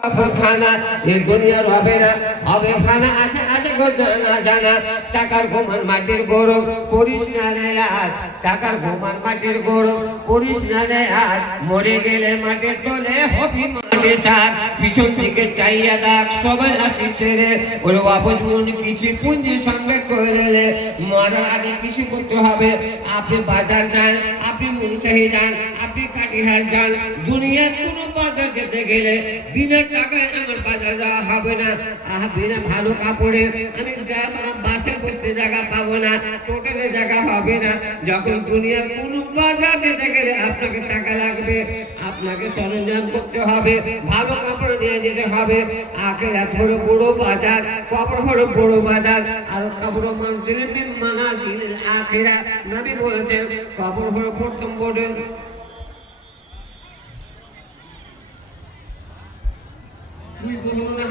খানা এই দুনিয়ার হবে না, হবে ফানা। আছে আছে না জানা টাকার গোমান মাটির গৌরব করিস না রে আর, টাকার গোমান মাটির গৌরব করিস না রে আর, মরে গেলে মাটির তলে হবি মাটি সার। পিছন দিকে চাইয়া দেখ সবাই হাসি ছেড়ে, ওর বাপস মন কিছু পুঁজি সঙ্গে করে রে। মরার আগে কিছু করতে হবে, আপনি বাজার যান, আপনি মুরসাহি যান, আপনি কাটিহার যান, দুনিয়ার কোনো বাজার যেতে গেলে বিনা টাকায় আমার বাজার যাওয়া হবে না। বিনা ভালো কাপড়ে আমি বাসে বসতে জায়গা পাবো না, টোটালে জায়গা হবে না। যখন দুনিয়ার কোনো বাজার যেতে গেলে আপনাকে টাকা লাগবে, আপনাকে সরঞ্জাম করতে হবে, ভালো কাপড় নিয়ে যেতে হবে। আখেরাত হলো বড় বাজার, কাপড় হলো বড় বাজার। আর কাপড় মানুষের মানাজিল আখিরাত, নবী বলেছেন কাপড় হলো প্রথম বড়। তুমি বলুন না